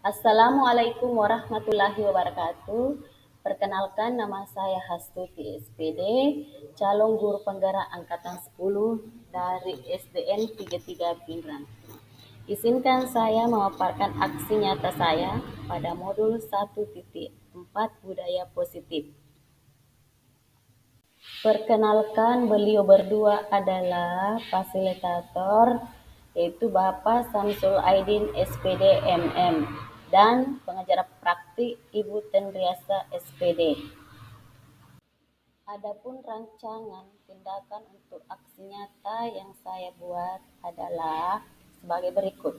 Assalamualaikum warahmatullahi wabarakatuh. Perkenalkan, nama saya Hastuti SPD, calon guru penggerak angkatan 10 dari SDN 33 Pinrang. Izinkan saya memaparkan aksi nyata saya pada modul 1.4 budaya positif. Perkenalkan, beliau berdua adalah fasilitator, yaitu Bapak Samsul Aidin SPD MM, dan pengajar praktik Ibu Tendriasa SPD. Adapun rancangan tindakan untuk aksi nyata yang saya buat adalah sebagai berikut.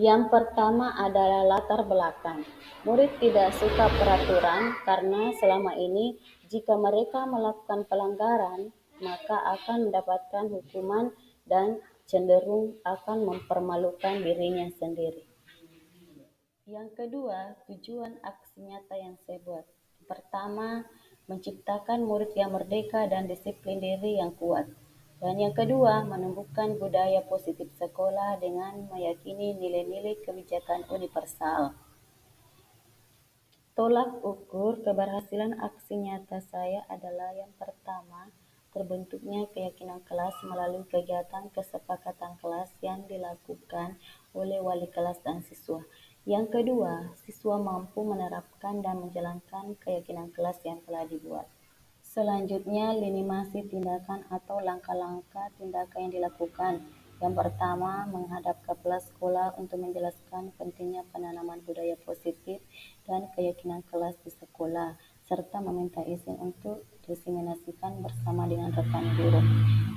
Yang pertama adalah latar belakang. Murid tidak suka peraturan karena selama ini jika mereka melakukan pelanggaran, maka akan mendapatkan hukuman dan cenderung akan mempermalukan dirinya sendiri. Yang kedua, tujuan aksi nyata yang saya buat. Pertama, menciptakan murid yang merdeka dan disiplin diri yang kuat. Dan yang kedua, menumbuhkan budaya positif sekolah dengan meyakini nilai-nilai kebijakan universal. Tolak ukur keberhasilan aksi nyata saya adalah yang pertama, terbentuknya keyakinan kelas melalui kegiatan kesepakatan kelas yang dilakukan oleh wali kelas dan siswa. Yang kedua, siswa mampu menerapkan dan menjalankan keyakinan kelas yang telah dibuat. Selanjutnya, minimasi tindakan atau langkah-langkah tindakan yang dilakukan. Yang pertama, menghadap kepala sekolah untuk menjelaskan pentingnya penanaman budaya positif dan keyakinan kelas di sekolah, serta meminta izin untuk diseminasikan bersama dengan rekan guru.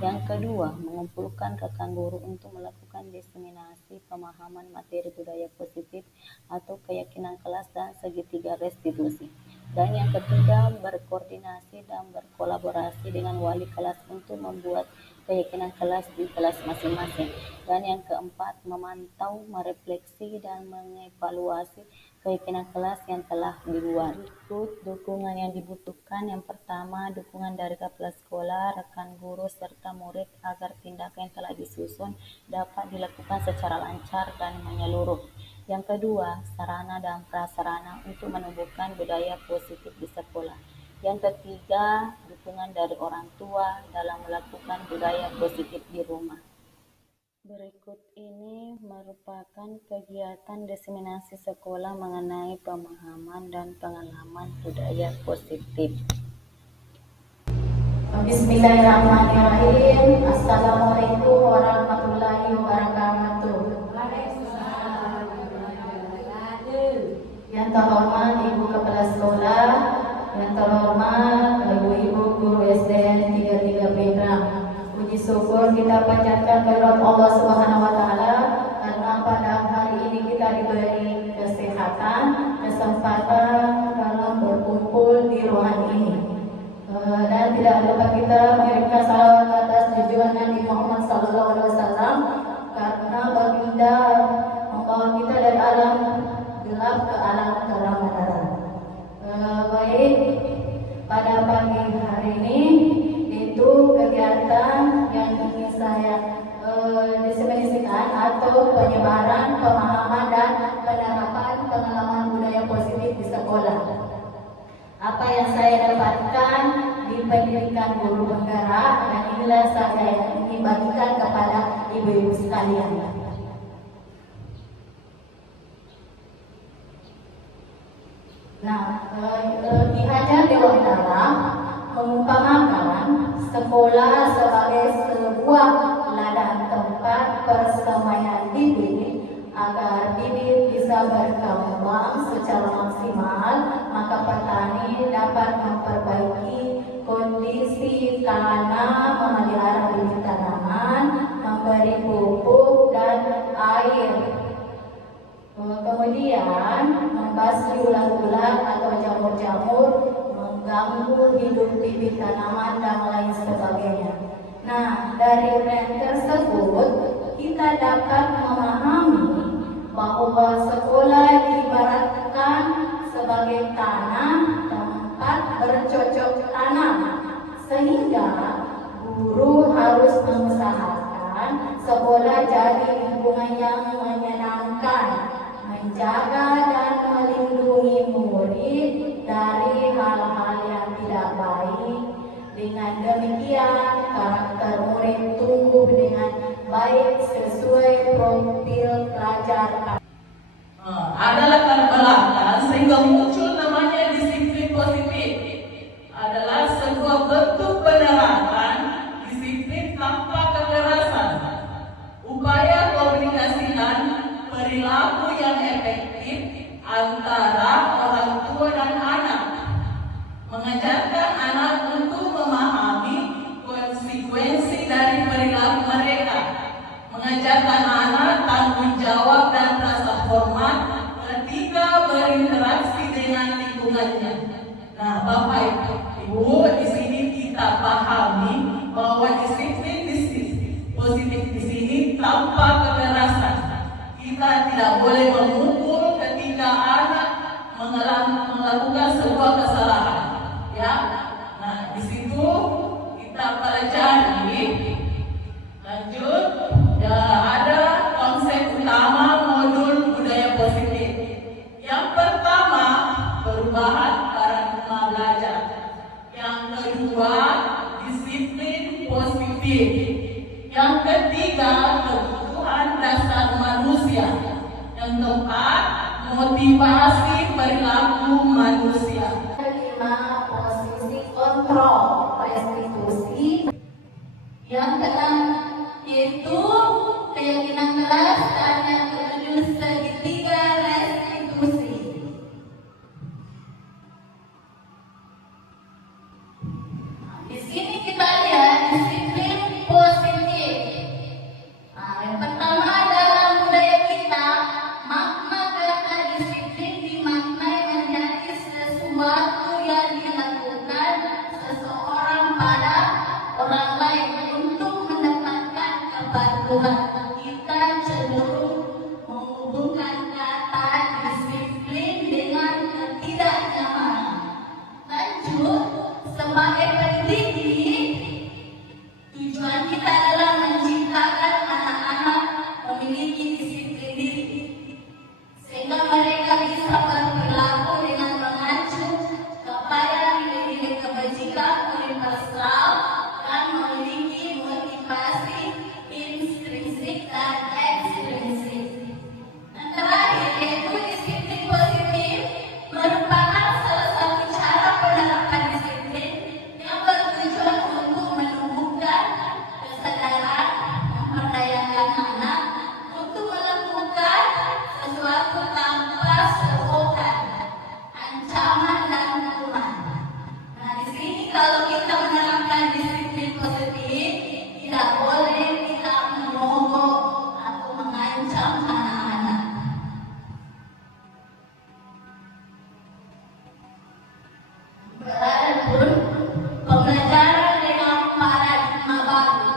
Yang kedua, mengumpulkan rekan guru untuk melakukan diseminasi pemahaman materi budaya positif atau keyakinan kelas dan segitiga restitusi. Dan yang ketiga, berkoordinasi dan berkolaborasi dengan wali kelas untuk membuat keyakinan kelas di kelas masing-masing. Dan yang keempat, memantau, merefleksi, dan mengevaluasi keyakinan kelas yang telah dibuat. Berikut dukungan yang dibutuhkan. Yang pertama, dukungan dari kepala sekolah, rekan guru, serta murid agar tindakan yang telah disusun dapat dilakukan secara lancar dan menyeluruh. Yang kedua, sarana dan prasarana untuk menumbuhkan budaya positif di sekolah. Yang ketiga, dukungan dari orang tua dalam melakukan budaya positif di rumah. Berikut ini merupakan kegiatan diseminasi sekolah mengenai pemahaman dan pengalaman budaya positif. Bismillahirrahmanirrahim. Assalamualaikum warahmatullahi wabarakatuh. Yang terhormat Ibu Kepala Sekolah, yang terhormat Ibu-Ibu Guru SDN 33 Pinrang. Puji syukur kita panjatkan kehadirat Allah Subhanahu wa taala karena pada hari ini kita diberi kesehatan, kesempatan dalam berkumpul di ruangan ini. Dan tidak lupa kita mengirimkan salawat atas junjungan Nabi Muhammad SAW karena baginda membawa kita dari alam gelap ke alam terang. Baik, pada pagi hari ini itu kegiatan yang ingin saya diseminasikan atau penyebaran pemahaman dan penerapan pengalaman budaya positif di sekolah. Apa yang saya dapatkan di pendidikan guru penggerak, dan inilah saya ingin bagikan kepada ibu-ibu sekalian. Nah, Ki Hajar Dewantara mengumpamakan sekolah sebagai sebuah ladang tempat persemaian bibit. Agar bibit bisa berkembang secara maksimal, maka petani dapat memperbaiki kondisi tanah, memelihara bibit tanaman, memberi pupuk dan air. Kemudian membasmi ulat-ulat atau jamur-jamur mengganggu hidup bibit tanaman dan lain sebagainya. Nah, dari uraian tersebut kita dapat memahami bahwa sekolah diibaratkan sebagai tanah tempat bercocok tanam, sehingga guru harus mengusahakan sekolah jadi lingkungan yang menyenangkan, menjadi menjaga dan melindungi murid dari hal-hal yang tidak baik. Dengan demikian, karakter murid tumbuh dengan baik sesuai profil pelajar. Ada latar belakang sehingga muncul namanya disiplin positif. Adalah sebuah bentuk penerapan disiplin tanpa kekerasan, upaya komunikasi dan perilaku yang efektif antara orang tua dan anak, mengajarkan anak untuk memahami konsekuensi dari perilaku mereka, mengajarkan anak tanggung jawab dan rasa hormat ketika berinteraksi dengan lingkungannya. Nah, Bapak Ibu, di sini kita pahami bahwa disiplin positif di sini tanpa kekerasan. Kita tidak boleh memukul ketika anak melakukan sebuah kesalahan. Ya, nah di situ kita pelajari. Lanjut, ya, ada konsep utama modul budaya positif. Yang pertama, perubahan paradigma belajar. Yang kedua, disiplin positif. Yang ketiga, kebutuhan dasar manusia. Yang keempat, motivasi perilaku manusia. Kelima, posisi kontrol restitusi. Yang keenam yaitu keyakinan kelas, dan yang ketujuh segitiga restitusi. Di sini kita lihat disiplin positif. Nah, yang pertama dalam budaya kita, makna kata disiplin dimaknai menjadi sesuatu yang dilakukan seseorang pada orang lain untuk mendapatkan kepatuhan. Kita cenderung menghubungkan kata disiplin dengan ketidaknyamanan. Lanjut, sebagai pendidik, tujuan kita adalah menciptakan anak-anak memiliki disiplin diri, sehingga mereka bisa berperilaku dengan mengacu kepada nilai-nilai kebajikan universal dan memiliki motivasi intrinsik dan ekstrinsik. Dan terakhir, yaitu disiplin positif merupakan salah satu cara penerapan disiplin yang bertujuan untuk menumbuhkan kesadaran, memperdayakan anak untuk melakukan sesuatu tanpa sebokan, ancaman dan hukuman. Nah, di sini kalau kita menerapkan disiplin positif, tidak boleh kita menyogok atau mengancam anak-anak. Berapun pembelajaran dengan paradigma baru.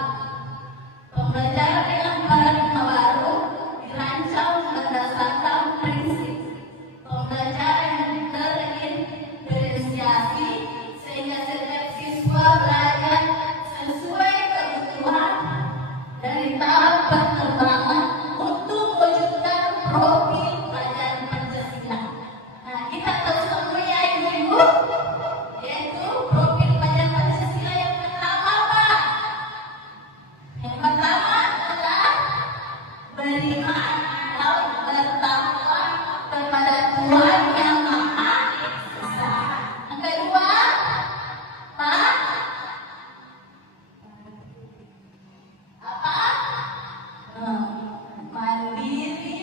Pembelajaran dengan paradigma baru dirancang berdasarkan prinsip pembelajaran yang terintegrasi, sehingga setiap siswa belajar sesuai kebutuhan dari tahap perkembangan untuk mewujudkan profil pelajaran Pancasila. Nah, kita tahu semua ya Ibu-Ibu, yaitu profil pelajaran Pancasila yang pertama apa? Yang pertama adalah beriman atau bertakwa kepada Tuhan yang Maha Esa. Yang kedua, apa? Mandiri.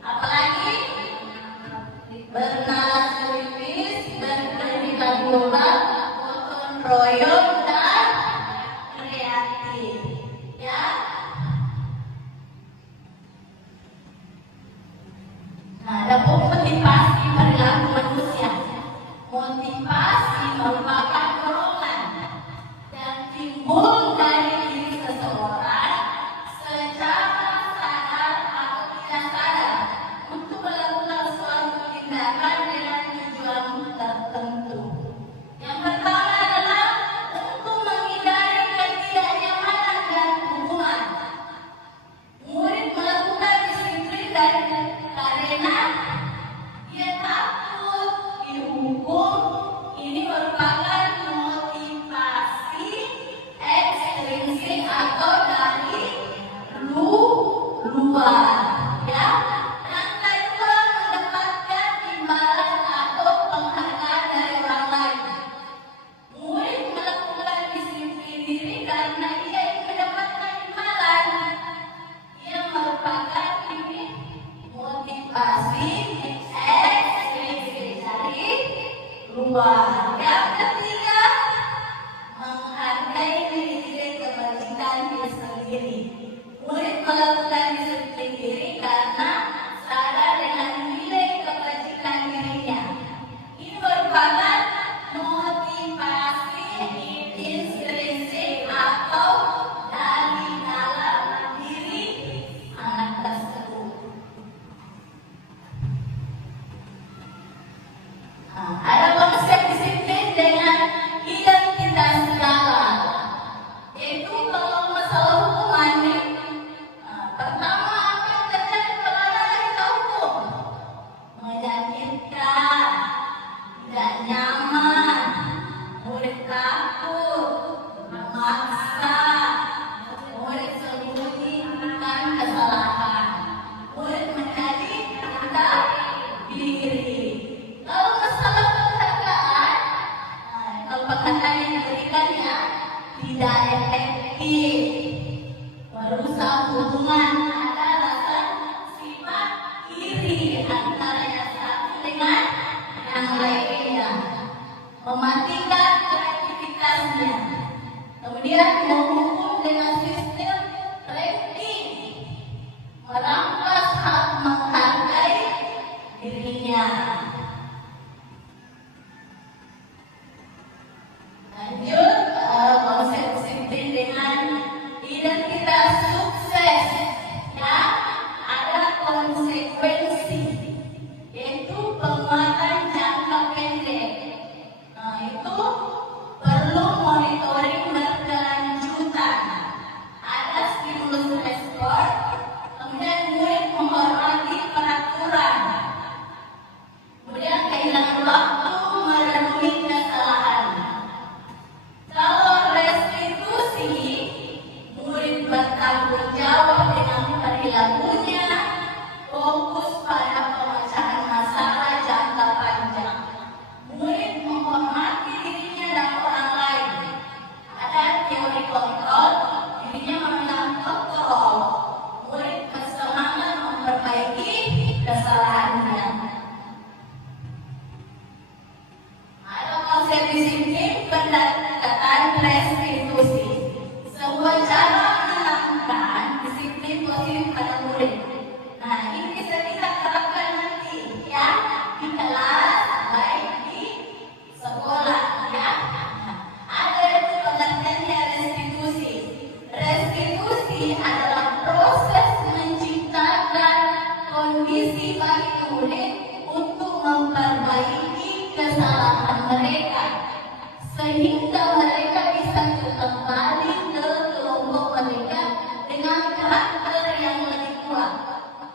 Apalagi? Bernasibis, berpendidikan global, gotong royong dan kreatif. Ya. Nah, ada motivasi perilaku manusia. Motivasi merupakan dorongan dan timbul dari diri seseorang secara sadar atau tidak sadar untuk melakukan suatu tindakan dengan tujuan tertentu. Yang pertama adalah motivasi eksplisit dari luar. Yang ketiga, menghargai diri kebajikan diri sendiri. Murid melakukan disiplin diri karena sadar dengan nilai kebajikan dirinya. Ini merupakan motivasi intrinsik atau dari dalam diri anak tersebut. Ada konsep disiplin dengan identitas skala. Itu kalau masalah hukuman nih, pertama apa yang terjadi pada kita hukum? Menyakitkan, tidak nyaman, murid takut, memaksa, murid sembunyikan kesalahan, murid menjadi rendah diri. Kalau masalah penghargaan, kalau penghargaan yang diberikannya tidak efektif, merusak hubungan, ada rasa sifat iri antara yang satu dengan yang lainnya, mematikan kreativitasnya, kemudian menghukum dengan sistem ranking, merampas hak menghargai dirinya. Lanjut, konsep disiplin dengan identitas sukses yang ada konsekuensi, yaitu penguatan jangka pendek. Itu perlu monitoring berkelanjutan, ada stimulus respon, kemudian murid menghormati peraturan, kemudian kehilangan waktu merenungi kesalahan. Kalau restitusi, murid bertanggung jawab dengan perilakunya, fokus pada pemecahan masalah jangka panjang. Murid menghormati dirinya dan orang lain. Ada teori kontrol, dirinya memegang kontrol. Murid bersemangat memperbaiki kesalahannya. Ada konsep disiplin pendekatan restitusi, sebuah cara menanamkan disiplin positif pada murid. Nah, ini bisa kita terapkan nanti ya di kelas, baik di sekolah ya. Ada itu pengertiannya restitusi. Restitusi adalah proses menciptakan kondisi bagi murid untuk memperbaiki kesalahan mereka, sehingga mereka bisa kembali ke kelompok mereka dengan karakter yang lebih kuat.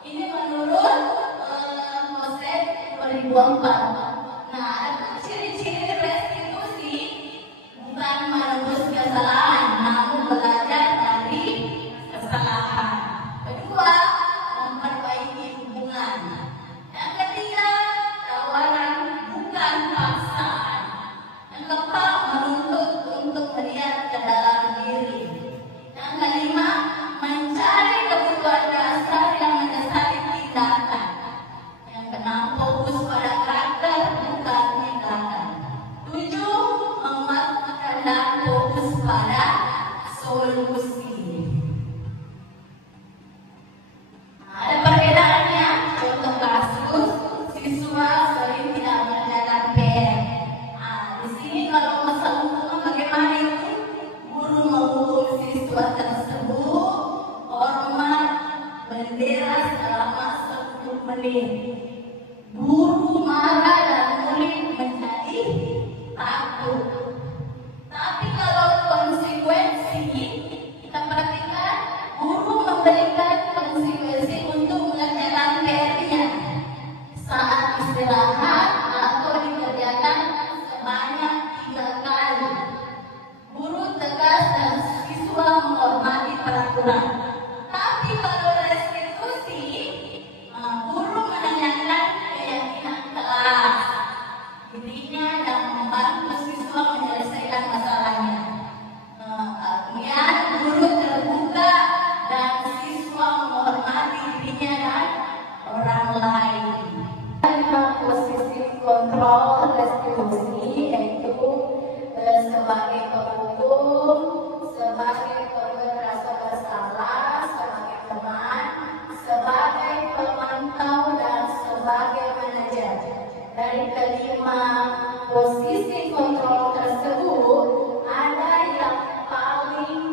Ini menurut konsep 2004. Nah, ada ciri-ciri restitusi, bukan menebus kesalahan, namun belajar dari kesalahan. Kedua, memperbaiki hubungan. Yang ketiga, tawaran bukan paksaan. Yang keempat, menuntut untuk melihat ke dalam diri. Yang kelima, mencari kebutuhan dasar yang mendasari tindakan. Yang keenam, fokus pada karakter bukan tindakan. 7, mematangkan dan fokus pada solusi. Ada perbedaannya. Contoh kasus, siswa sering tidak mengerjakan PR. Di sini kalau masalah hukuman bagaimana itu? Guru menghukum siswa tersebut hormat bendera selama 10 menit. Guru marah dan murid menjadi takut. Tapi kalau konsekuensi, kita perhatikan, guru memberikan konsekuensi untuk mengerjakan PR-nya saat istirahat atau dikerjakan sebanyak 3 kali. Guru tegas dan siswa menghormati peraturan. Tapi kalau restitusi, guru menanyakan keyakinan kelas dirinya dan membantu siswa menyelesaikan masalahnya. Kemudian guru terbuka dan siswa menghormati dirinya dan orang lain. posisi kontrol restitusi, yaitu sebagai penghukum, sebagai pembuat rasa bersalah, sebagai teman, sebagai pemantau, dan sebagai manajer. Dari kelima posisi kontrol tersebut, ada yang paling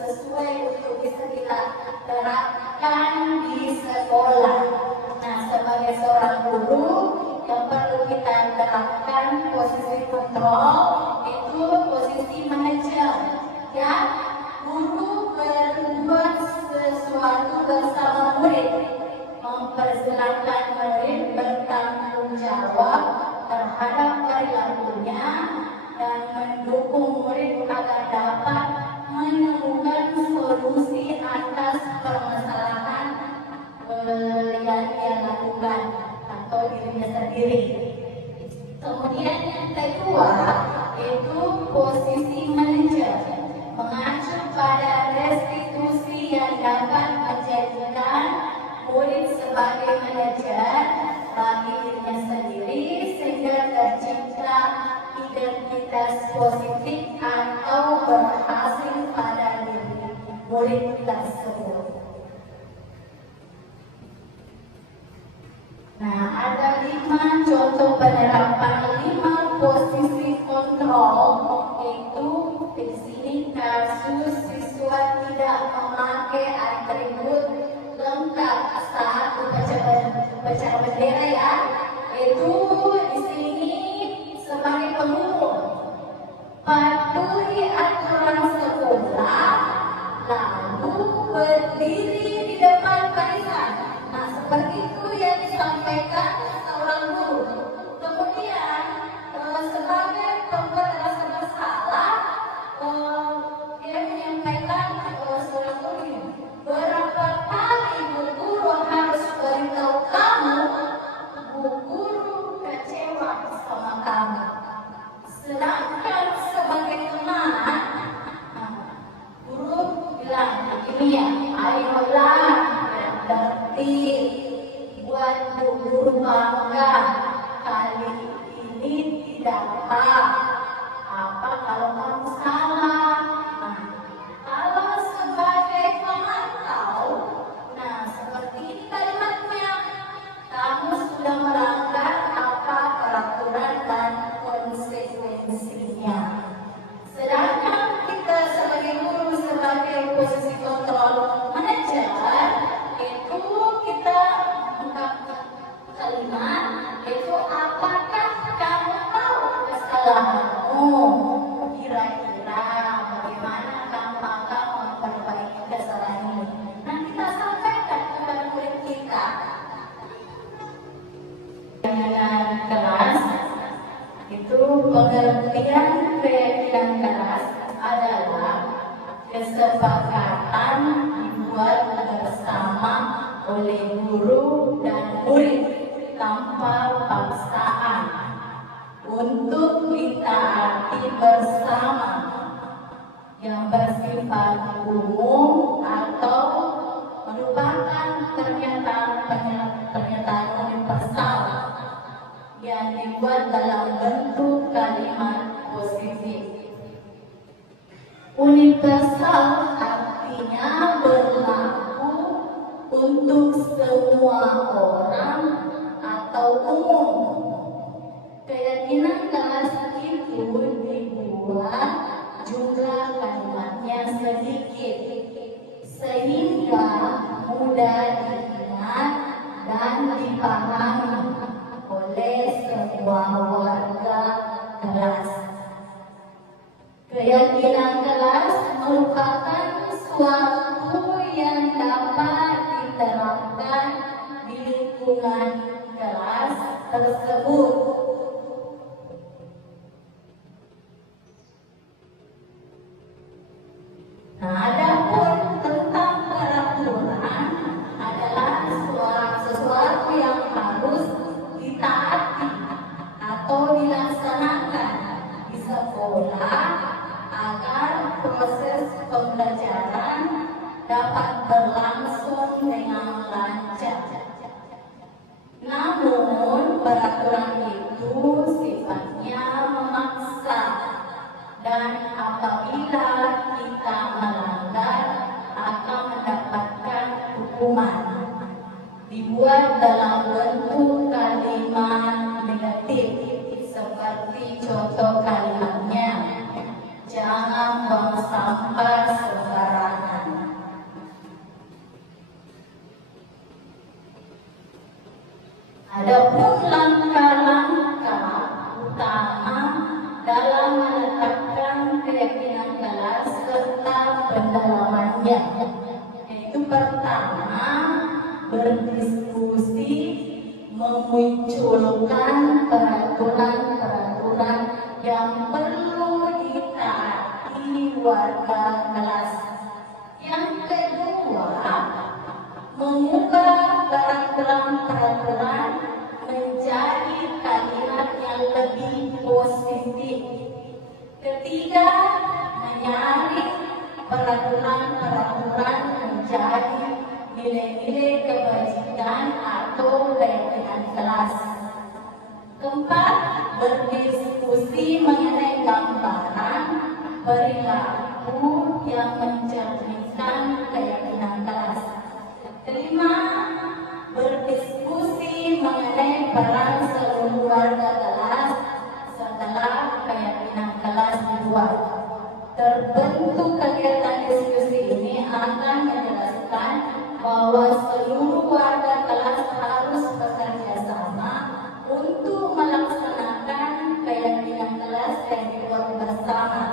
sesuai untuk bisa kita terapkan di sekolah. Nah, sebagai seorang guru yang perlu kita terapkan posisi kontrol itu posisi manajer, ya. Guru berbuat sesuatu bersama murid, mempersilahkan murid bertanggung jawab terhadap perilakunya dan mendukung murid agar dapat menemukan solusi atas permasalahan yang dia lakukan atau dirinya sendiri. Kemudian yang kedua itu posisi manajer, mengacu pada restitusi yang dapat menjadikan murid sebagai manajer bagi dirinya sendiri sehingga tercipta identitas positif atau berhasil pada diri murid tersebut. Nah, ada 5 contoh penerapan 5 posisi kontrol, itu di sini kasus siswa tidak memakai atribut lengkap saat upacara bendera, ya. Itu di sini sebagai pengumum, patuhi aturan sekolah, lalu berdiri di depan barisan. Nah, seperti itu yang disampaikan seorang guru. Kemudian sebagai pembuat rasa bersalah, dia menyampaikan seorang guru ini, berapa kali bu guru harus beritahu kamu, bu guru kecewa sama kamu. Sedangkan sebagai teman, guru bilang begini, ya, ayolah tertib, buat bu guru bangga, kali ini tidak apa kalau kamu salah. Nah, kalau sebagai pemantau, nah seperti ini kalimatnya, kamu sudah melanggar apa peraturan dan konsekuensinya. Sedangkan kita sebagai guru, sebagai posisi kontrol manajer, itu kita mengungkapkan kalimat itu, apakah kamu tahu kesalahanmu? Kira-kira bagaimana kamu akan memperbaiki kesalahan ini? Nah, kita sampaikan kepada murid kita. Keyakinan kelas itu, pengertian keyakinan kelas adalah kesepakatan dibuat bersama oleh guru dan murid tanpa paksaan untuk ditaati bersama, yang bersifat umum atau merupakan pernyataan universal yang dibuat dalam bentuk kalimat positif. Universal artinya berlaku untuk semua orang atau umum. Keyakinan kelas itu dibuat jumlah kalimatnya sedikit sehingga mudah diingat dan dipahami oleh semua warga kelas. Keyakinan kelas merupakan suatu yang dapat diterapkan di lingkungan kelas tersebut. Nah, adapun tentang peraturan adalah sesuatu yang harus ditaati atau dilaksanakan di sekolah agar proses pembelajaran dapat berlangsung dengan lancar. Namun, peraturan apabila kita melanggar akan mendapatkan hukuman. Dibuat dalam bentuk kalimat negatif seperti contoh kalimatnya, jangan buang sampah sembarangan. Adapun langkah-langkah utama dalam menetapkan keyakinan kelas serta pendalamannya, yaitu pertama, berdiskusi, memunculkan peraturan-peraturan yang perlu ditaati warga kelas. Yang kedua, mengubah peraturan-peraturan menjadi kalimat yang lebih positif. Ketiga, menyaring peraturan-peraturan menjadi nilai-nilai kebajikan atau keyakinan kelas. Keempat, berdiskusi mengenai gambaran perilaku yang mencerminkan keyakinan kelas. Kelima, berdiskusi mengenai peran seluruh warga kelas setelah keyakinan kelas dibuat. Terbentuk kegiatan diskusi ini akan menjelaskan bahwa seluruh warga kelas harus bekerja sama untuk melaksanakan keyakinan kelas yang dibuat bersama.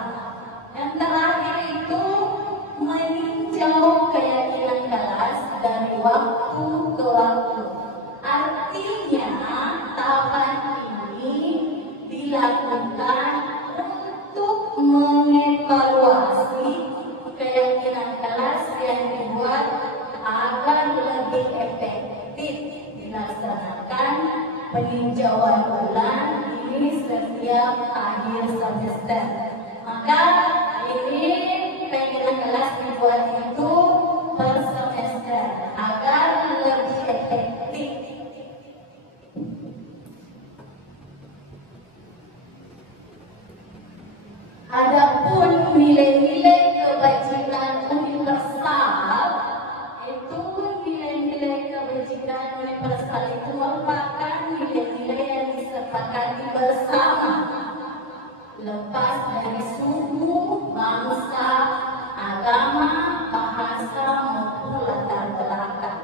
Yang terakhir itu meninjau keyakinan kelas dari waktu ke waktu. Artinya tahapan ini dilakukan untuk mengevaluasi keyakinan kelas yang dibuat agar lebih efektif dilaksanakan peninjauan ulang ini setiap akhir semester. Maka ini keyakinan kelas dibuat itu per semester agar lebih efektif. Adapun nilai-nilai kebajikan universal, itu nilai-nilai kebajikan universal itu merupakan nilai-nilai yang disepakati bersama, lepas dari suku, bangsa, agama, bahasa maupun latar belakang.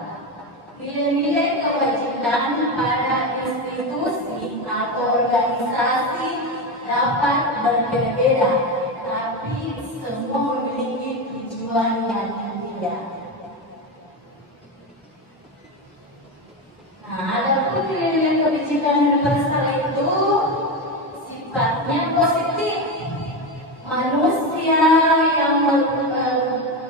Nilai-nilai kebajikan pada institusi atau organisasi dapat berbeda-beda, tapi semua memiliki tujuan yang berbeda. Nah, adapun nilai-nilai kebajikan universal itu sifatnya positif. Manusia yang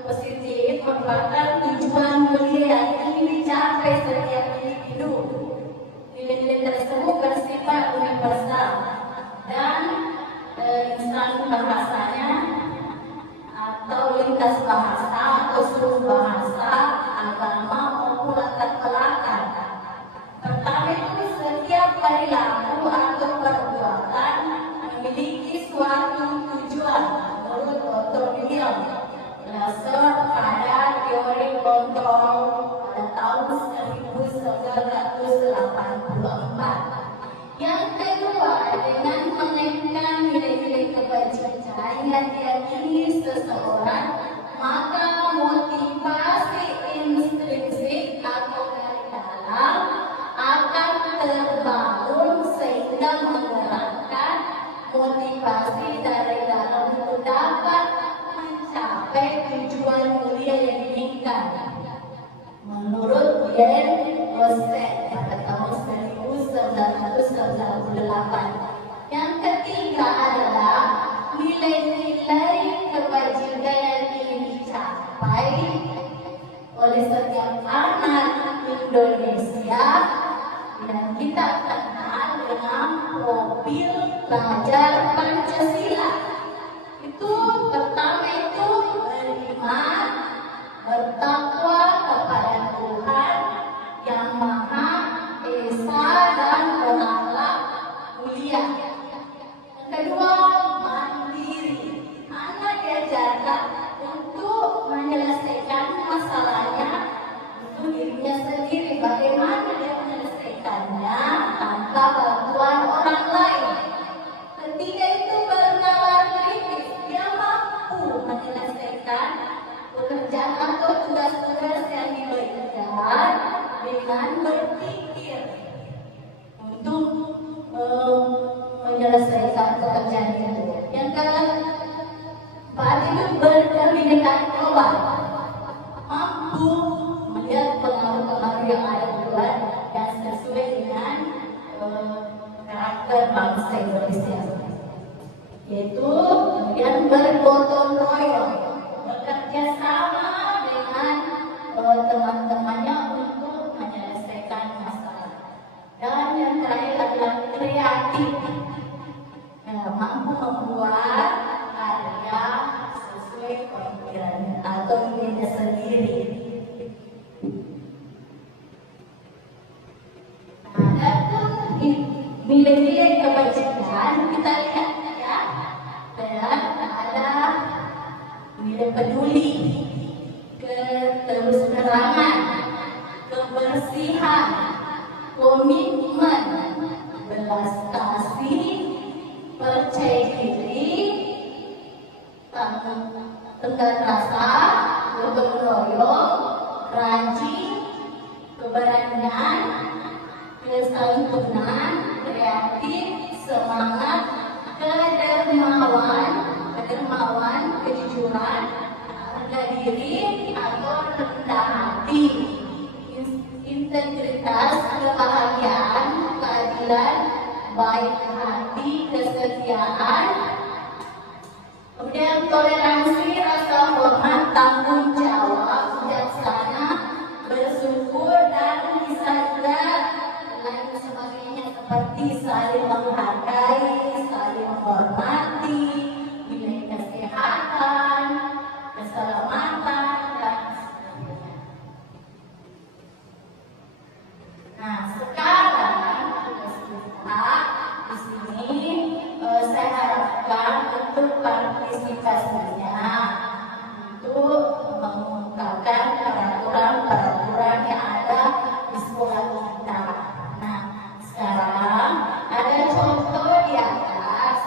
positif merupakan tujuan mulia yang ingin dicapai setiap individu. Nilai-nilai tersebut bersifat universal dan insan bahasanya atau lintas bahasa atau suku bahasa, agama maupun latar belakang. Pertama itu setiap perilaku atau perbuatan memiliki suatu tujuan menurut Dr. William berdasar pada teori kontrol pada tahun 1984. Yang kedua, dengan menaikkan nilai-nilai kebajikan yang diyakini seseorang, maka motivasi intrinsik atau dari dalam akan terbangun sehingga menggerakkan motivasi dari dalam itu dapat mencapai tujuan mulia yang diinginkan. Menurut Glenn Gossett pada tahun 1998. Yang ketiga adalah nilai-nilai kebajikan yang ingin dicapai oleh setiap anak Indonesia yang kita kenal dengan profil pelajar Pancasila. Itu pertama itu beriman, bertakwa kepada Tuhan yang Maha Esa dan berakhlak mulia. Yang kedua, mandiri. Anak diajar karakter bangsa Indonesia, yaitu yang bergotong royong, bekerja sama dengan teman-temannya untuk menyelesaikan masalah. Dan yang terakhir adalah kreatif, mampu membuat karya sesuai pemikiran atau idenya sendiri. Nilai-nilai kebajikan kita lihat ya, dan ada nilai peduli, keterus-terangan, kebersihan, komitmen, belas kasih, percaya diri, tenggat rasa, gotong royong, rajin, keberanian, kesantunan, kreatif, semangat, kedermawan, kejujuran, harga diri atau rendah hati, integritas, kebahagiaan, keadilan, baik hati, kesetiaan, kemudian toleransi, rasa hormat, tanggung jawab, bijaksana, bersyukur, dan bisa juga lain sebagainya seperti saling menghargai, saling menghormati, nilai kesehatan, keselamatan, dan sebagainya. Nah, sekarang kita di sini saya harapkan untuk partisipasinya untuk mengungkapkan peraturan-peraturan yang ada di sekolah kita. Nah, sekarang ada contoh di atas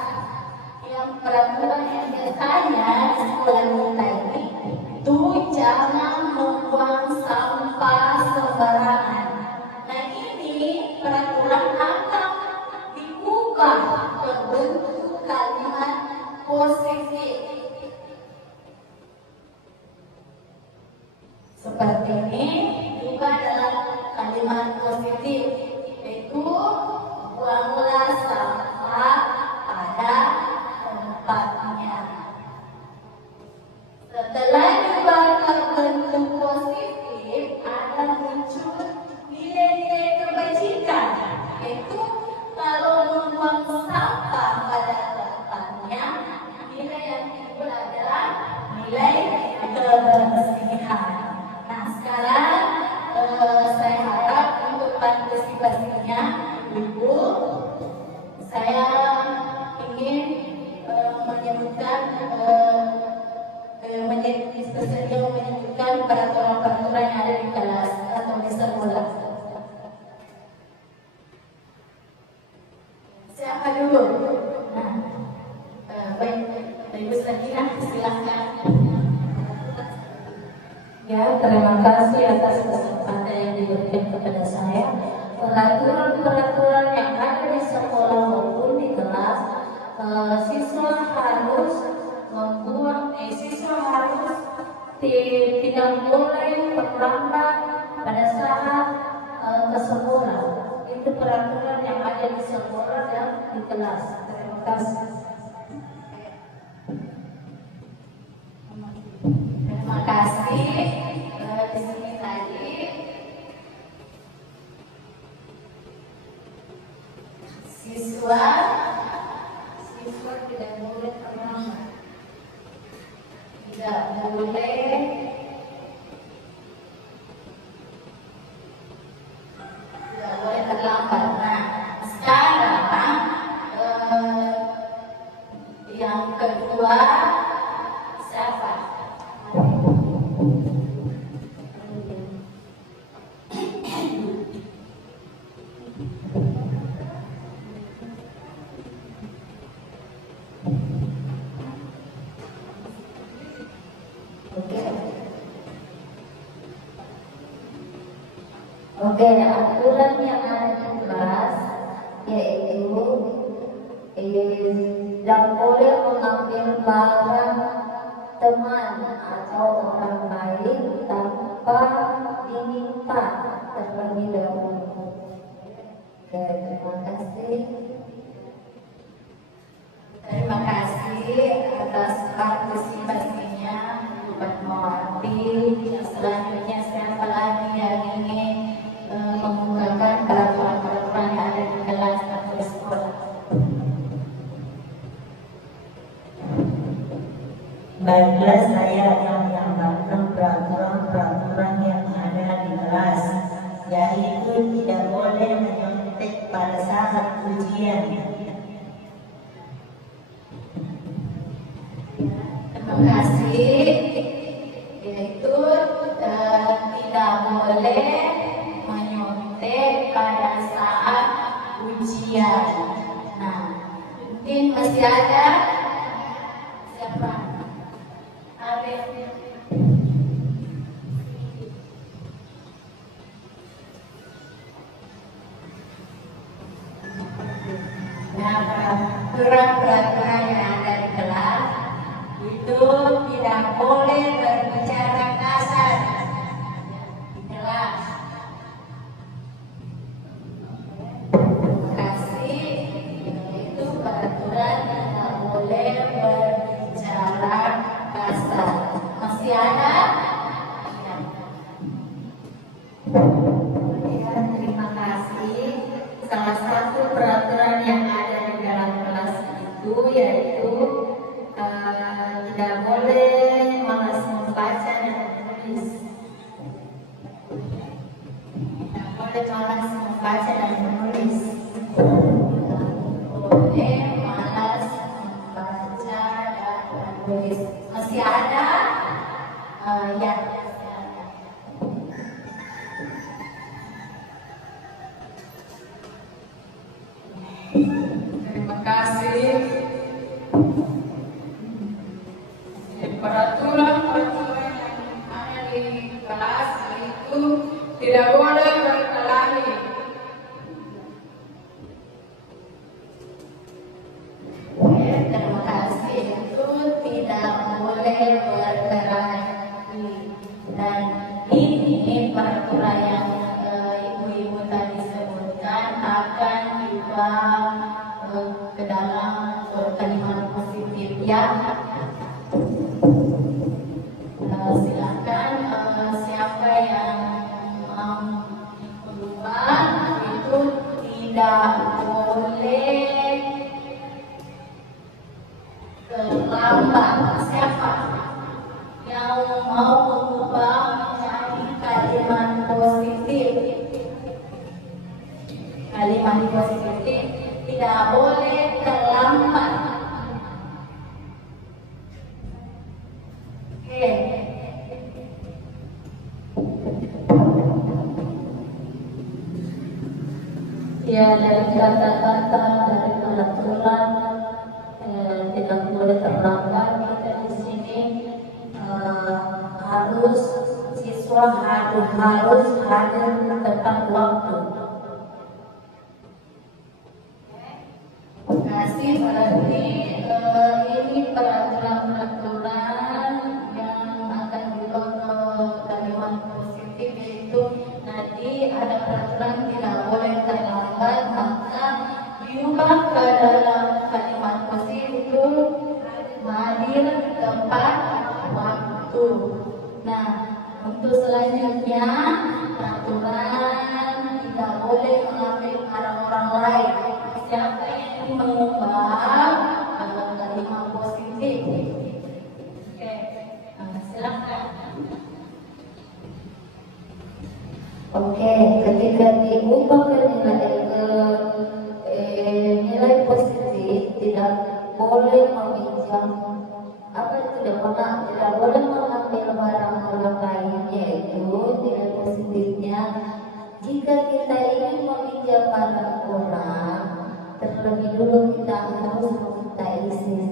yang peraturan yang biasanya di sekolah kita ini itu jangan membuang sampah sembarangan. Nah, ini peraturan akan diubah berbentuk kalimat positif seperti ini, juga dalam kalimat positif, yaitu buanglah sampah pada tempatnya. Setelah diubah ke bentuk positif, akan muncul nilai-nilai kebajikan, yaitu kalau membuang sampah pada tempatnya, nilai yang timbul adalah nilai kebersihan. Nah, sekarang saya harap untuk partisipasinya Ibu, saya ingin menyebutkan bersedia menyebutkan peraturan-peraturan yang ada di kelas atau di sekolah. Siapa dulu? Nah, baik, Ibu Sakina, silakan. Ya, terima kasih atas kesempatan yang diberikan kepada saya. Peraturan-peraturan yang ada di sekolah maupun di kelas, siswa harus tidak boleh terlambat pada saat ke sekolah. Itu peraturan yang ada di sekolah dan di kelas. Terima kasih. Terima kasih. Di sini tadi siswa tidak boleh terlambat, tidak boleh terlambat. Nah, sekarang yang kedua siapa? Oke, aturan yang ada di kelas yaitu tidak boleh mengambil barang teman atau orang lain tanpa diminta terlebih dahulu. Oke, terima kasih. Terima kasih atas partisipasinya Bupat Mawati. Selanjutnya siapa lagi yang ingin mengungkapkan peraturan-peraturan yang ada di kelas atau sekolah? Baiklah, saya akan menambahkan peraturan-peraturan yang ada di kelas, yaitu tidak boleh menyontek pada saat ujian. Terima kasih. Yaitu tidak boleh menyontek pada saat ujian. Nah, mungkin masih ada siapa? Ada. Nah, peraturan yang ada di kelas itu tidak boleh berbicara kasar di kelas. Terima kasih. Itu peraturan tidak boleh berbicara kasar. Masih ada? Ya, terima kasih. Salah satu peraturan yang ada di dalam kelas itu yaitu tidak boleh malas membaca dan menulis. Tidak boleh malas membaca dan menulis. Boleh malas membaca dan menulis. Masih ada? Ya. Terima kasih. Peraturan-peraturan yang ada di kelas itu tidak boleh berkelahi. Ya, terima kasih. Itu tidak boleh berkelahi. Dan ini peraturan yang ibu-ibu tadi sebutkan akan juga ke dalam kalimat positif ya. Silakan siapa yang mau berubah itu tidak boleh terlambat. Siapa yang mau berubah menjadi kalimat positif? Kalimat positif tidak boleh terlambat. Oke. Ya, dari kata-kata dari peraturan tidak boleh terlambat. Kita di sini harus siswa harus hadir tepat waktu. Terima kasih. Berarti ini peraturan-peraturan yang akan dibawa ke kalimat positif, yaitu nanti ada peraturan tidak boleh terlambat, maka diubah ke dalam kalimat positif itu hadir tepat waktu. Nah, untuk selanjutnya peraturan tidak boleh mengambil barang orang lain. Siapa yang ingin mengubah kalimat positif? Oke, silakan. Oke, ketika diubah ke nilai positif, tidak boleh meminjam tidak boleh mengambil barang orang lain, yaitu nilai positifnya jika kita ingin meminjam barang orang, terlebih dulu kita harus meminta izin.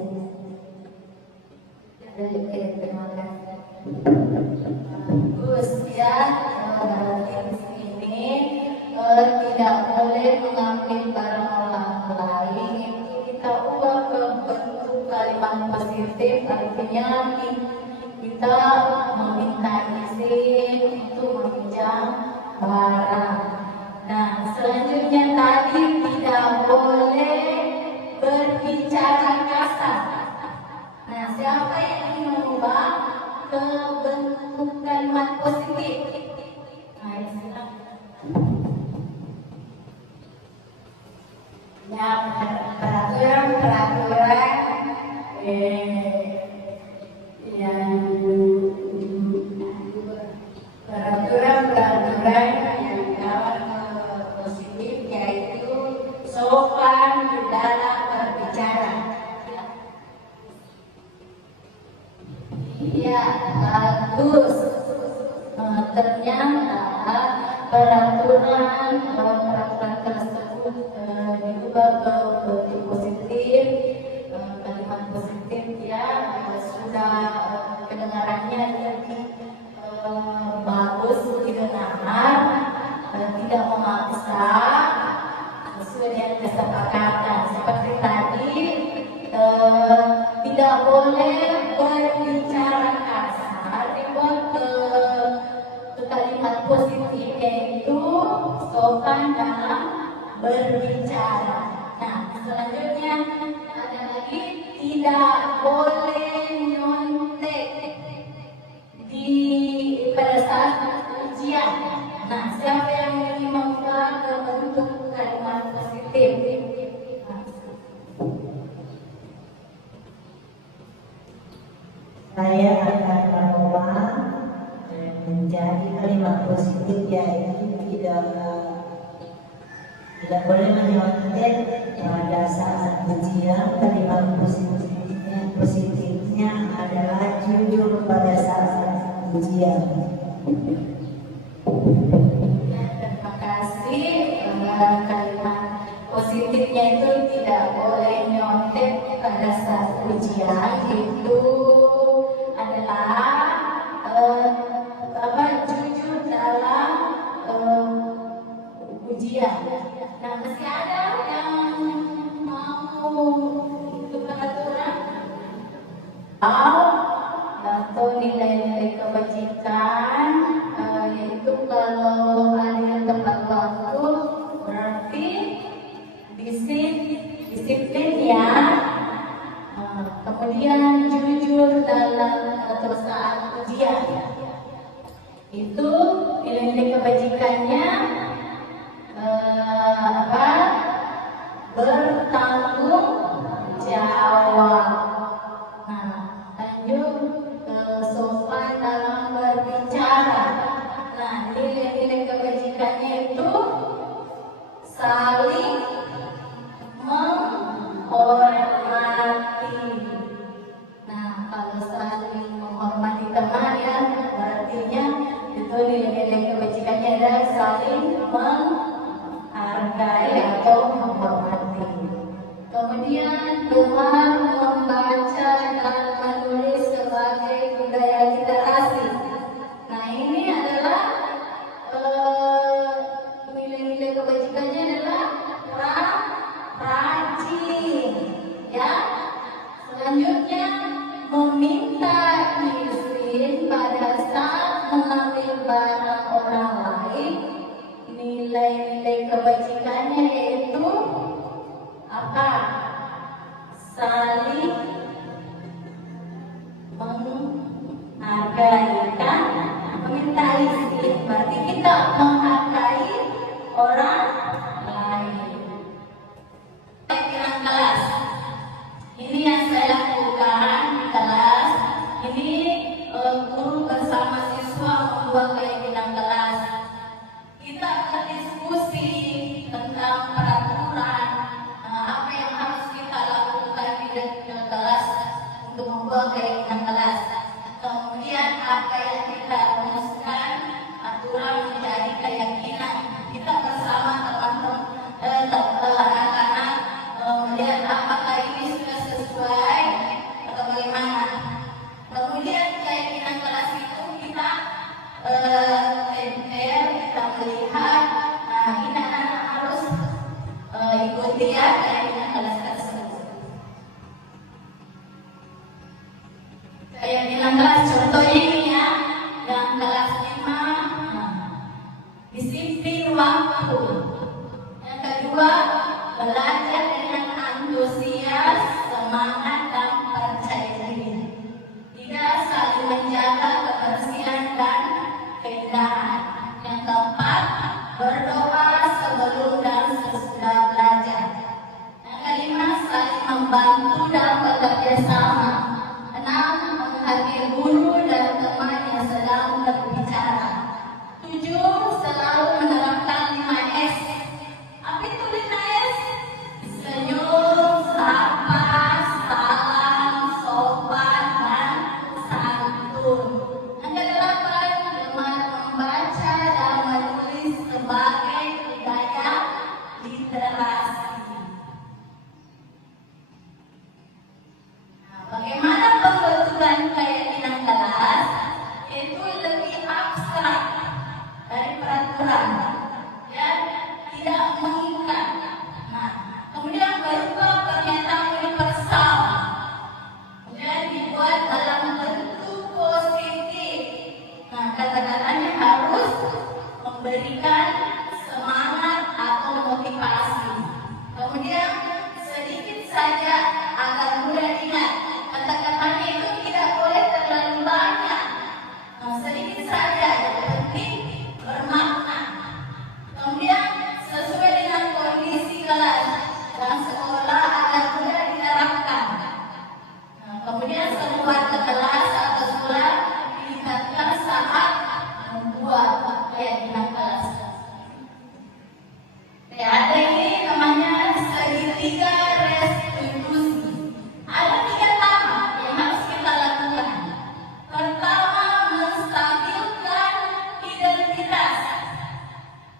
Oke, terima kasih. Bagus ya. Di sini tidak boleh mengambil barang orang lain. Itu kita ubah ke bentuk kalimat positif, artinya kita meminta izin untuk meminjam barang. Nah, selanjutnya tadi yang peraturan-peraturan yang peraturan-peraturan yang kawan positif, yaitu sopan di dalam berbicara. Ya, bagus. Ternyata peraturan tersebut diubah ke positif, kalimat positif ya, sudah kedengarannya lebih bagus didengar, tidak memaksa, sesuai dengan kesepakatan. Seperti tadi, tidak boleh berbicara kasar, dibuat ke kalimat positif, yaitu sopan dalam berbicara. Nah, selanjutnya ada lagi, tidak boleh nyontek pada saat ujian. Nah, siapa yang ingin membuat bentuk kalimat positif? Saya akan mengubah menjadi kalimat positif, yaitu tidak boleh menyontek pada saat ujian. Kalimat positifnya adalah jujur pada saat ujian. Terima kasih. Kalimat positifnya itu tidak boleh nyontek pada saat ujian. Itu adalah jujur dalam ujian. Nah, masih ada yang mau itu peraturan atau nilai-nilai kebajikan, yaitu kalau ada tepat waktu berarti disiplin ya. Kemudian jujur dalam atau saat ujian, itu nilai-nilai kebajikannya bertanggung jawab. Nah, lanjut sopan dalam berbicara. Nah, nilai-nilai kebajikannya itu saling menghormati. Nah, kalau saling menghormati teman ya, artinya itu nilai-nilai kebajikannya adalah saling menghargai atau menghormati. Kemudian gemar membaca dan menulis sebagai budaya literasi. Nah, ini adalah nilai-nilai kebajikannya adalah rajin ya. Selanjutnya, meminta izin pada saat mengambil barang orang lain. Nilai-nilai kebajikannya yaitu apa? Saling menghargai kan? Meminta izin berarti kita menghargai orang lain. Pimpinan kelas. Ini yang saya lakukan di kelas. Ini guru bersama siswa membuat keyakinan kelas. Kita berdiskusi tentang peraturan, apa yang harus kita lakukan di kelas untuk membuat keyakinan kelas. Kemudian apa yang kita rumuskan, aturan menjadi keyakinan. Kita bersama teman-teman anak-anak melihat apakah ini sudah sesuai atau bagaimana. Kemudian keyakinan kelas itu kita kita melihat, ini anak-anak harus ikuti ya keyakinan kelas tersebut. Keyakinan kelas contohnya ini ya, yang kelas 5, disiplin waktu. Yang kedua, belajar dengan antusias, semangat dan percaya diri. Tidak, saling menjaga kebersihan dan keindahan. Yang keempat, berdoa sebelum dan sesudah belajar. membantu dan bekerja sama. 6. Menghargai guru dan teman yang sedang berbicara. 7. Selalu menerapkan 5S. Apa itu 5S? Senyum, sapa, salam, sopan, dan santun. Yang ke-8, gemar membaca dan menulis sebagai budaya literasi. Bagaimana pembentukan keyakinan kelas? Itu lebih abstrak dari peraturan dan tidak mengikat. Kemudian berupa pernyataan universal. Kemudian dibuat dalam bentuk positif. Kata-katanya harus memberikan semangat atau motivasi. Kemudian sedikit saja agar mudah diingat. Kata-katanya itu tidak boleh terlalu banyak. Sedikit saja, yang penting bermakna. Kemudian sesuai dengan kondisi kelas dan sekolah agar mudah diterapkan. Kemudian semua warga kelas atau sekolah dilibatkan saat membuat keyakinan kelas. Ada ini namanya segitiga restitusi. Ada 3 tahap yang harus kita lakukan. Pertama, menstabilkan identitas.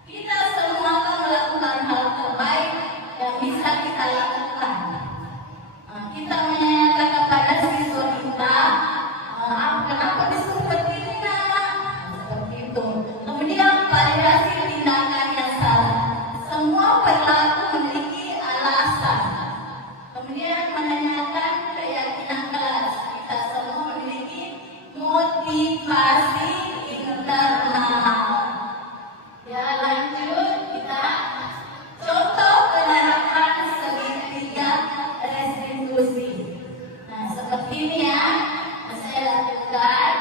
Kita semua akan melakukan hal terbaik yang bisa kita lakukan. Kita menanyakan kepada siswa kita, kenapa disuruh begini nak? Seperti itu. Kemudian validasi tindakan yang salah. Semua perilaku memiliki alasan. Kemudian menanyakan keyakinan kelas. Kita semua memiliki motivasi internal. Ya, lanjut kita contoh penerapan segitiga restitusi. Seperti ini ya, saya lakukan.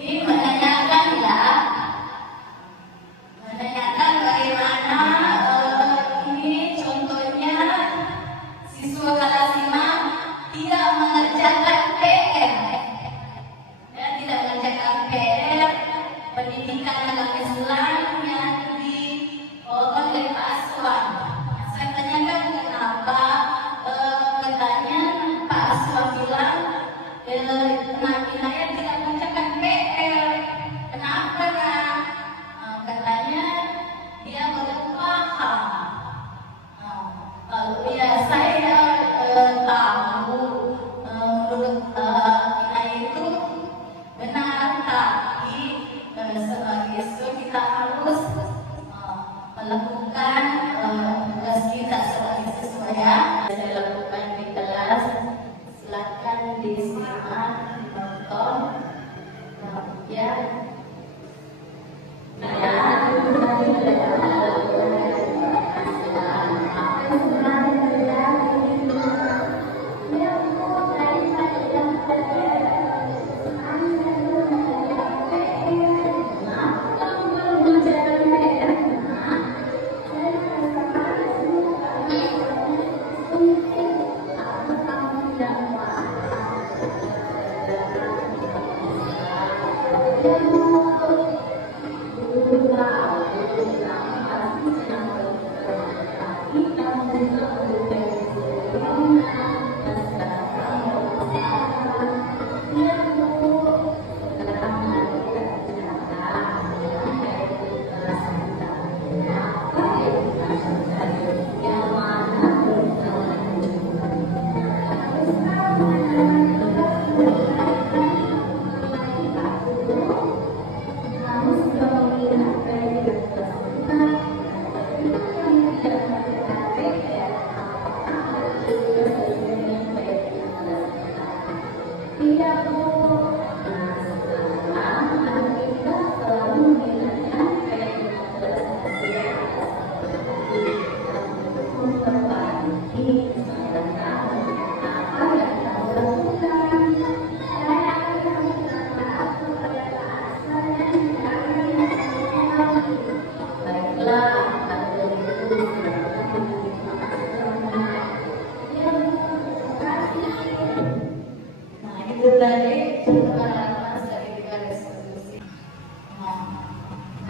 Ini menanyakan ya, menanyakan bagaimana ini contohnya siswa kelas 5 tidak mengerjakan PR. Ya, tidak mengerjakan PR pendidikan agama Islam yang dipotong dari Pak Aswan. Saya tanyakan kenapa, katanya Pak Aswan bilang Nabilah tidak mengerjakan PR. Kenapa ya? Katanya dia belum paham. Ya saya tahu menurut kita itu benar, tapi sebagai siswa kita harus melakukan tugas kita sebagai siswa ya. Saya lakukan di kelas, silakan disimak, ditonton ya.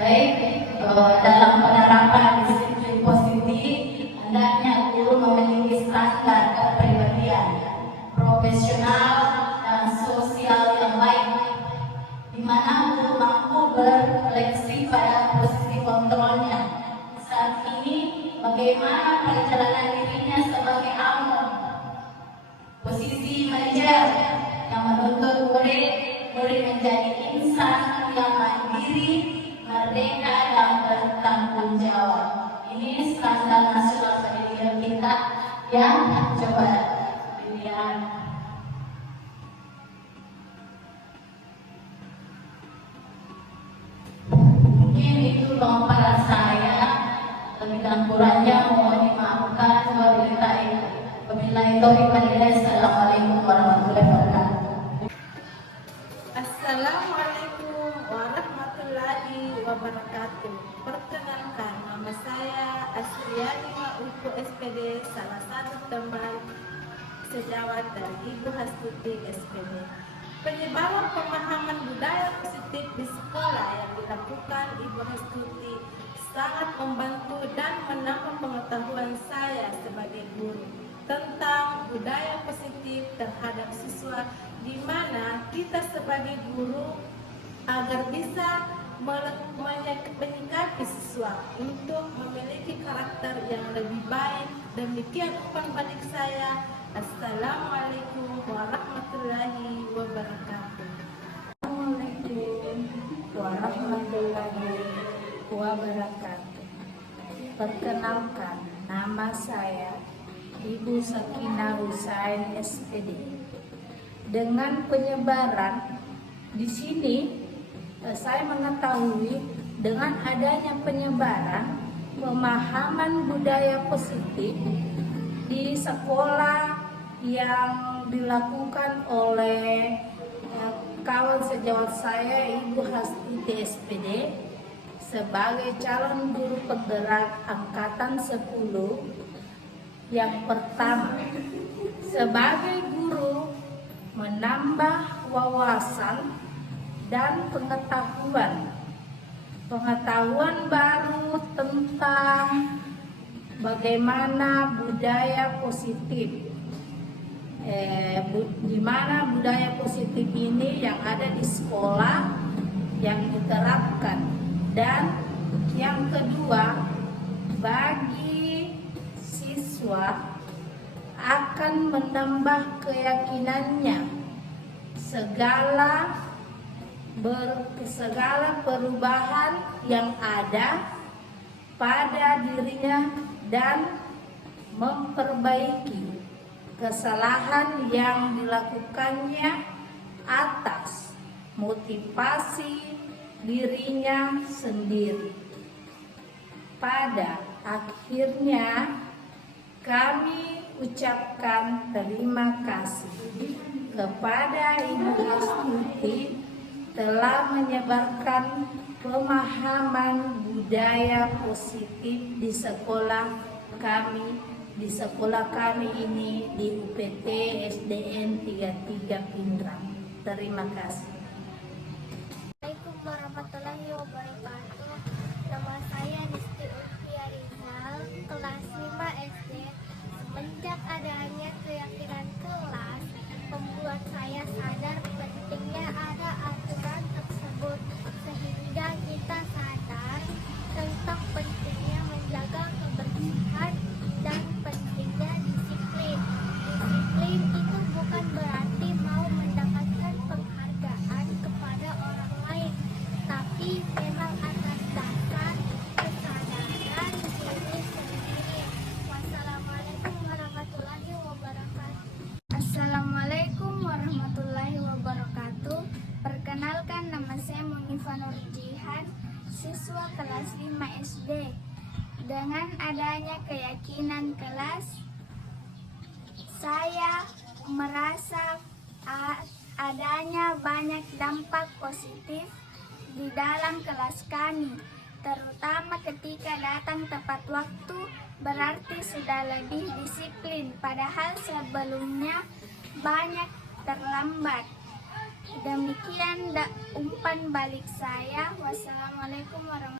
Baik, dalam penerapan disiplin positif, hendaknya guru memiliki standar kepribadian, profesional dan sosial yang baik, di mana guru mampu berfleksi pada posisi kontrolnya. Saat ini, bagaimana perjalanan dirinya sebagai alumni, posisi manajer yang menuntut murid menjadi insan yang mandiri, merdeka dan bertanggung jawab. Ini standar nasional pendidikan kita yang coba dilihat. Mungkin itu pemaparan saya, lebih dan kurangnya mohon dimaafkan. Wabillahi taufiq wal hidayah. Assalamualaikum warahmatullahi wabarakatuh. Assalamualaikum warahmatullahi wabarakatuh. Perkenalkan, nama saya Asriani Mauku SPD, salah satu teman sejawat dari Ibu Hastuti SPD. Penyebaran pemahaman budaya positif di sekolah yang dilakukan Ibu Hastuti sangat membantu dan menambah pengetahuan saya sebagai guru tentang budaya positif terhadap siswa, di mana kita sebagai guru agar bisa menyikapi siswa untuk memiliki karakter yang lebih baik. Demikian umpan balik saya. Assalamualaikum warahmatullahi wabarakatuh. Assalamualaikum warahmatullahi wabarakatuh. Perkenalkan, nama saya Ibu Sakinah Husain SPD. Dengan penyebaran di sini, saya mengetahui dengan adanya penyebaran pemahaman budaya positif di sekolah yang dilakukan oleh kawan sejawat saya, Ibu Hastuti SPD, sebagai calon guru penggerak angkatan 10 yang pertama. Sebagai guru, menambah wawasan dan pengetahuan baru tentang bagaimana budaya positif, di mana budaya positif ini yang ada di sekolah yang diterapkan. Dan yang kedua, bagi siswa akan menambah keyakinannya segala perubahan yang ada pada dirinya dan memperbaiki kesalahan yang dilakukannya atas motivasi dirinya sendiri. Pada akhirnya kami ucapkan terima kasih kepada Ibu Hastuti telah menyebarkan pemahaman budaya positif di sekolah kami ini di UPT SDN 33 Pindrang. Terima kasih. Assalamualaikum warahmatullahi wabarakatuh. Nama saya Risti Ulfia Rizal, kelas 5 SD. Semenjak adanya keyakinan kelas, membuat saya sadar pentingnya ada aturan tersebut, sehingga kita sadar tentang pentingnya menjaga kebersihan dan pentingnya disiplin. Disiplin itu bukan berarti mau mendapatkan penghargaan kepada orang lain, tapi memang atas dasar kesadaran diri sendiri. Wassalamualaikum warahmatullahi wabarakatuh. Assalamualaikum warahmatullahi wabarakatuh. Perkenalkan, nama saya Munifa Nurjihan, siswa kelas 5 SD. Dengan adanya keyakinan kelas, saya merasa adanya banyak dampak positif di dalam kelas kami, terutama ketika datang tepat waktu, berarti sudah lebih disiplin, padahal sebelumnya banyak terlambat. Demikian umpan balik saya. Wassalamualaikum warahmatullahi wabarakatuh.